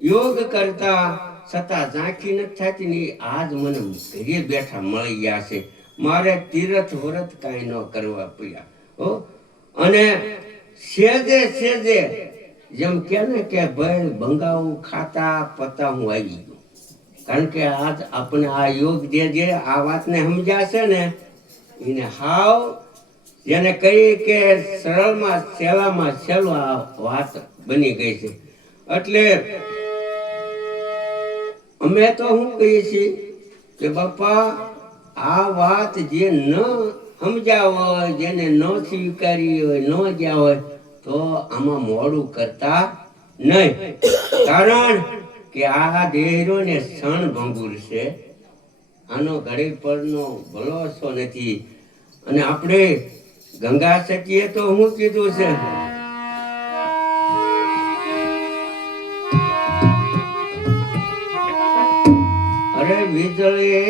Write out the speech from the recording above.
યોગ કરતા છતાં ઝાંખી નથી થતી ને આજ મને ઘરે બેઠા મળી ગયા છે. મારે તીરથ વ્રત કાંઈ ન કરવા પડ્યા હો. અને સેજે સેજે જેમ કે ને કે ભાઈ ભંગાવું ખાતા પતા હું આવી ગયો. કારણ કે આજ આપણે આ યોગ જે આ વાતને સમજ્યા છે ને એને હાવ જેને કહી કે સરળમાં સહેલામાં સહેલું આ વાત બની ગઈ છે. એટલે અમે તો શું કહીએ છીએ કે બાપા આ વાત જે ન સમજ્યા હોય, જેને ન સ્વીકારી હોય, ન ગયા હોય તો આમાં મોડું કરતા નહીં. કારણ કે આ દેહરો ને ક્ષણ ભંગુર છે. આનો ઘડી પરનો ભરોસો નથી. અને આપણે ગંગા સખીએ તો શું કીધું છે? અરે વીજળી